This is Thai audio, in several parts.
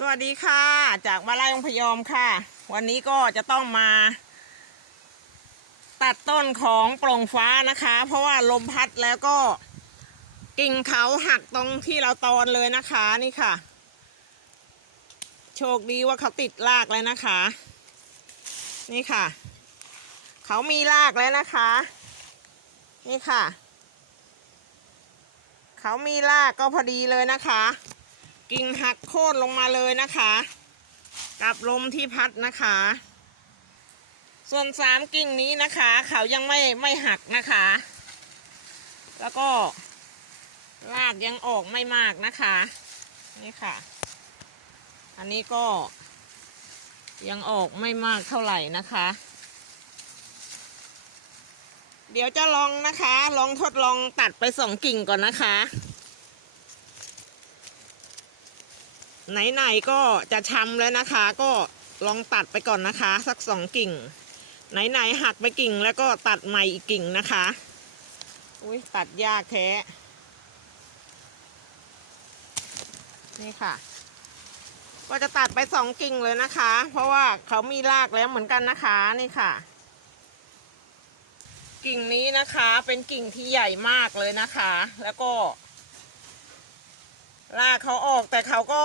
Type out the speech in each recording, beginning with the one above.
สวัสดีค่ะ จากมาลายองพยอมค่ะ วันนี้ก็จะต้องมา ตัดต้นของโปร่งฟ้านะคะ เพราะว่าลมพัดแล้วก็กิ่งเขาหักตรงที่เราตอนเลยนะคะนี่ค่ะ โชคดีว่าเขาติดรากแล้วนะคะ นี่ค่ะ เขามีรากแล้วนะคะ นี่ค่ะ เขามีรากก็พอดีเลยนะคะ กิ่งหักโค่นลงมาเลยนะคะ กับลมที่พัดนะคะ ส่วนสามกิ่งนี้นะคะ เขายังไม่ไม่หักนะคะ แล้วก็รากยังออกไม่มากนะคะ นี่ค่ะ อันนี้ก็ยังออกไม่มากเท่าไหร่นะคะ เดี๋ยวจะลองนะคะ ลองทดลองตัดไปสองกิ่งก่อนนะคะ ไหนๆก็จะชำแล้วนะคะ ก็ลองตัดไปก่อนนะคะ สักสองกิ่ง ไหนๆหักไปกิ่งแล้วก็ตัดใหม่อีกกิ่งนะคะ อุ้ยตัดยากแท้ นี่ค่ะ ก็จะตัดไปสองกิ่งเลยนะคะ เพราะว่าเขามีรากแล้วเหมือนกันนะคะนี่ค่ะ กิ่งนี้นะคะเป็นกิ่งที่ใหญ่มากเลยนะคะ แล้วก็ รากเขาออกแต่เขาก็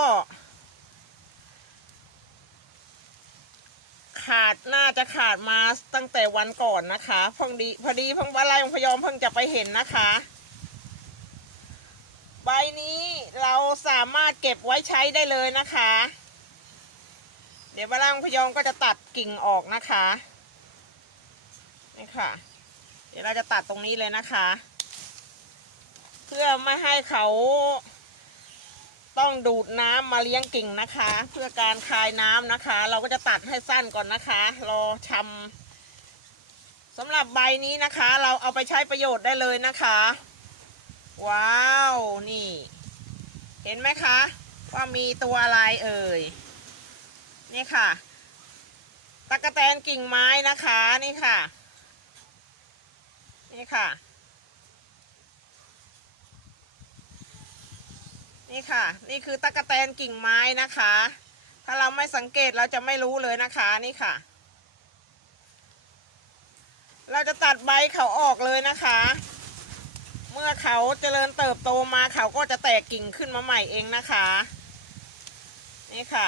ขาดน่าจะขาดมาตั้งแต่วันก่อนนะคะพอดีพอดีพิ่งอะไรพยอมเพิ่งจะไปเห็นนะคะ ใบนี้เราสามารถเก็บไว้ใช้ได้เลยนะคะ เดี๋ยวบาลังพยอมก็จะตัดกิ่งออกนะคะนี่ค่ะ เดี๋ยวเราจะตัดตรงนี้เลยนะคะ เพื่อไม่ให้เขา ต้องดูดน้ำมาเลี้ยงกิ่งนะคะ เพื่อการคายน้ำนะคะ เราก็จะตัดให้สั้นก่อนนะคะ รอชำสำหรับใบนี้นะคะ เราเอาไปใช้ประโยชน์ได้เลยนะคะ ว้าวนี่ เห็นไหมคะ ว่ามีตัวอะไรเอ่ยนี่ค่ะตะกะแตนกิ่งไม้นะคะนี่ค่ะ นี่ค่ะ นี่ค่ะ นี่คือตะกะแตนกิ่งไม้นะคะ ถ้าเราไม่สังเกตเราจะไม่รู้เลยนะคะนี่ค่ะ เราจะตัดใบเขาออกเลยนะคะ เมื่อเขาเจริญเติบโตมาเขาก็จะแตกกิ่งขึ้นมาใหม่เองนะคะ นี่ค่ะ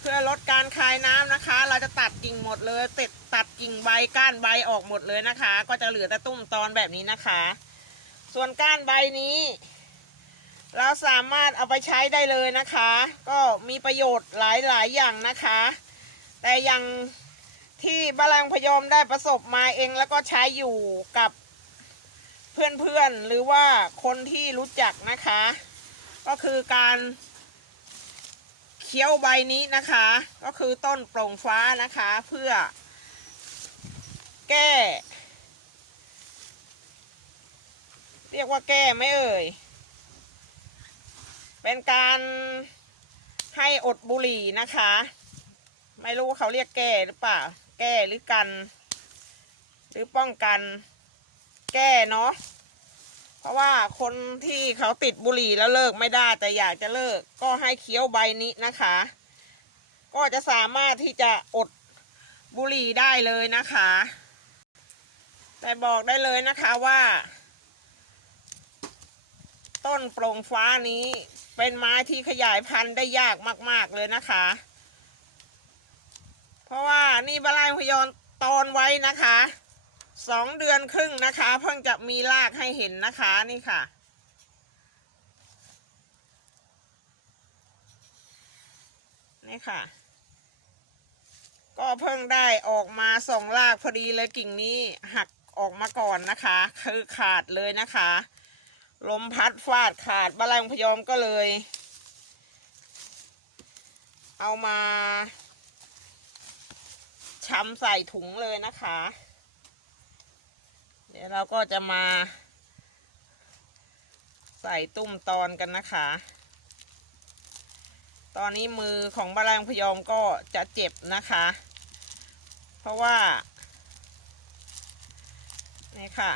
เพื่อลดการคายน้ำนะคะ เราจะตัดกิ่งหมดเลยติดตัดกิ่งใบก้านใบออกหมดเลยนะคะ ก็จะเหลือแต่ตุ้มตอนแบบนี้นะคะ ส่วนก้านใบนี้ เราสามารถเอาไปใช้ได้เลยนะคะ ก็มีประโยชน์หลาย ๆ อย่างนะคะ แต่อย่างที่บาลังพยอมได้ประสบมาเองแล้วก็ใช้อยู่กับเพื่อนๆหรือว่าคนที่รู้จักนะคะ ก็คือการเคี้ยวใบนี้นะคะ ก็คือต้นโปร่งฟ้านะคะ เพื่อ แก้ เรียกว่าแก้ไม่เอ่ย เป็นการให้อดบุหรี่นะคะ ไม่รู้เขาเรียกแก้หรือเปล่า แก้หรือกัน หรือป้องกัน แก้เนาะเพราะว่าคนที่เขาติดบุหรี่แล้วเลิกไม่ได้แต่อยากจะเลิก ก็ให้เคี้ยวใบนี้นะคะ ก็จะสามารถที่จะอดบุหรี่ได้เลยนะคะ แต่บอกได้เลยนะคะว่า ต้นโปร่งฟ้านี้ เป็นไม้ที่ขยายพันธุ์ได้ยากมาก ๆ เลยนะคะ เพราะว่านี่บลายพยอนตอนไว้นะคะสองเดือนครึ่งนะคะ เพิ่งจะมีรากให้เห็นนะคะนี่ค่ะ นี่ค่ะ ก็เพิ่งได้ออกมาสองรากพอดีเลยกิ่งนี้หักออกมาก่อนนะคะ คือขาดเลยนะคะ ลมพัดฟาดขาดบาลังพยอมก็เลย เอามาช้ำใส่ถุงเลยนะคะ เดี๋ยวเราก็จะมา ใส่ตุ้มตอนกันนะคะ ตอนนี้มือของบาลังพยอมก็จะเจ็บนะคะ เพราะว่านี่ค่ะ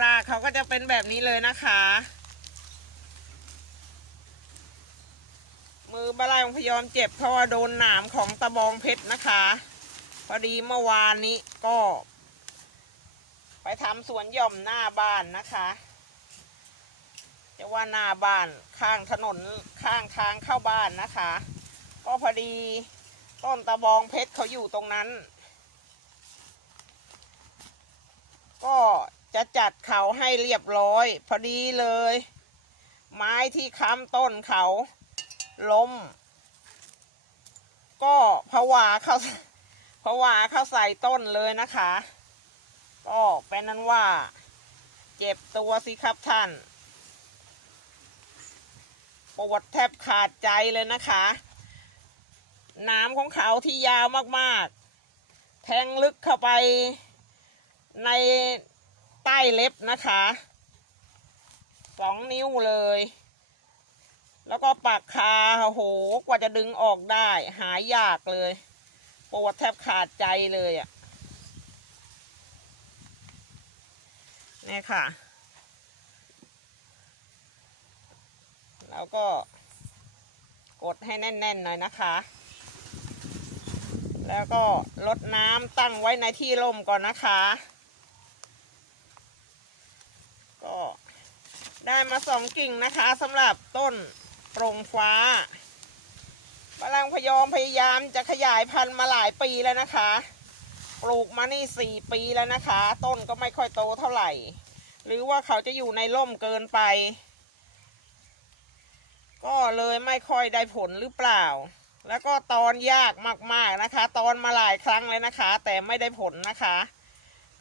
รากเขาก็จะเป็นแบบนี้เลยนะคะ มือบ้านไร่ของพยอมเจ็บเพราะว่าโดนหนามของตะบองเพชรนะคะ พอดีเมื่อวานนี้ก็ ไปทำสวนหย่อมหน้าบ้านนะคะจะว่าหน้าบ้านข้างถนนข้างทางเข้าบ้านนะคะ ก็พอดีต้นตะบองเพชรเขาอยู่ตรงนั้น ก็ จะจัดเขาให้เรียบร้อย พอดีเลย ไม้ที่ค้ำต้นเขาล้ม ก็ผวาเข้าผวาเข้าใส่ต้นเลยนะคะ ก็เป็นนั้นว่า เจ็บตัวสิครับท่านปวดแทบขาดใจเลยนะคะ น้ำของเขาที่ยาวมากๆ แทงลึกเข้าไปใน ต้เล็บนะคะสองนิ้วเลย แล้วก็ปากคาโอ้โหกว่าจะดึงออกได้ หายยากเลยปวดแทบขาดใจเลยอะ่ะนี่ค่ะ แล้วก็กดให้แน่นๆหน่อยนะคะ แล้วก็ลดน้ำตั้งไว้ในที่ร่มก่อนนะคะ ก็ ได้มาสองกิ่งนะคะสำหรับต้นโปร่งฟ้าพลังพยอมพยายามจะขยายพันธุ์มาหลายปีแล้วนะคะ ปลูกมานี่สี่ปีแล้วนะคะ ต้นก็ไม่ค่อยโตเท่าไหร่ หรือว่าเขาจะอยู่ในร่มเกินไป ก็เลยไม่ค่อยได้ผลหรือเปล่า แล้วก็ตอนยากมากๆนะคะ ตอนมาหลายครั้งเลยนะคะ แต่ไม่ได้ผลนะคะ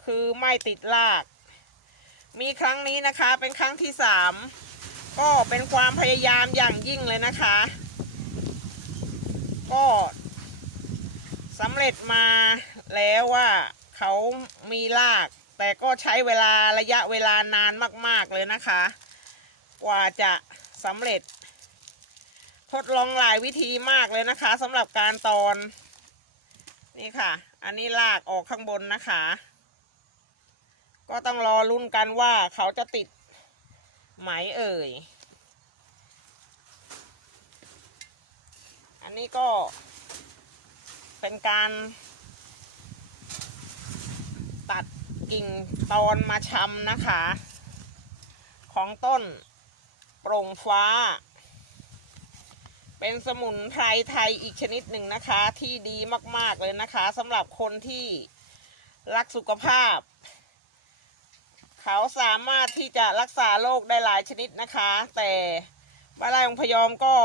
คือไม่ติดราก มีครั้งนี้นะคะเป็นครั้งที่สามก็เป็นความพยายามอย่างยิ่งเลยนะคะ ก็สำเร็จมาแล้วว่าเขามีราก แต่ก็ใช้เวลาระยะเวลานานมาก ๆ เลยนะคะ กว่าจะสำเร็จ ทดลองหลายวิธีมากเลยนะคะสำหรับการตอน นี่ค่ะ อันนี้ลากออกข้างบนนะคะ ก็ต้องรอรุ่นกันว่าเขาจะติดไหมเอ่ย อันนี้ก็เป็นการตัดกิ่งตอนมาชำนะคะ ของต้นโปร่งฟ้า เป็นสมุนไพรไทยอีกชนิดหนึ่งนะคะ ที่ดีมาก ๆ เลยนะคะสำหรับคนที่รักสุขภาพ เขาสามารถที่จะรักษาโรคได้หลายชนิดนะคะ แต่บ้านไร่องพยอมก็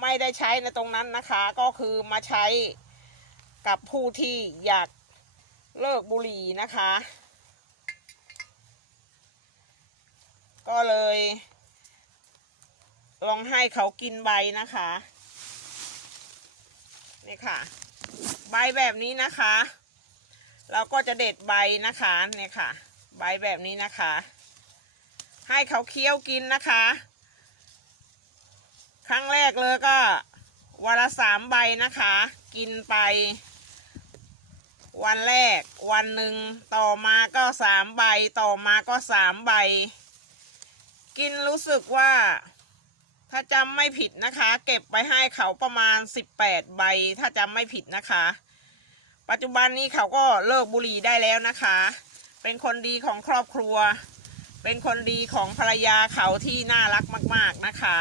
ไม่ได้ใช้ในตรงนั้นนะคะ ก็คือมาใช้กับผู้ที่อยากเลิกบุหรี่นะคะ ก็เลย ลองให้เขากินใบนะคะ นี่ค่ะ ใบแบบนี้นะคะ เราก็จะเด็ดใบนะคะ เนี่ยค่ะ ใบแบบนี้นะคะ ให้เขาเคี้ยวกินนะคะ ครั้งแรกเลยก็วันละสามใบนะคะ กินไป วันแรก วันหนึ่งต่อมาก็สามใบ ต่อมาก็สามใบ กินรู้สึกว่า ถ้าจำไม่ผิดนะคะ เก็บไปให้เขาประมาณสิบแปดใบ ถ้าจำไม่ผิดนะคะ ปัจจุบันนี้เขาก็เลิกบุหรี่ได้แล้วนะคะ เป็นคนดีของครอบครัว เป็นคนดีของภรรยาเขาที่น่ารักมาก ๆนะคะ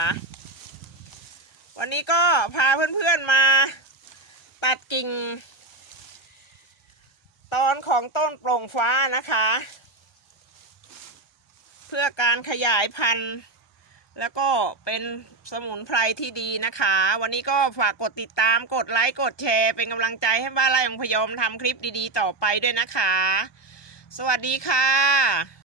วันนี้ก็พาเพื่อนๆมาตัดกิ่ง ตอนของต้นโปร่งฟ้านะคะ เพื่อการขยายพันธุ์แล้วก็เป็นสมุนไพรที่ดีนะคะ วันนี้ก็ฝากกดติดตามกดไลค์ กดแชร์ เป็นกำลังใจให้บ้านไร่ของพยอมทำคลิปดีๆ ต่อไปด้วยนะคะ สวัสดีค่ะ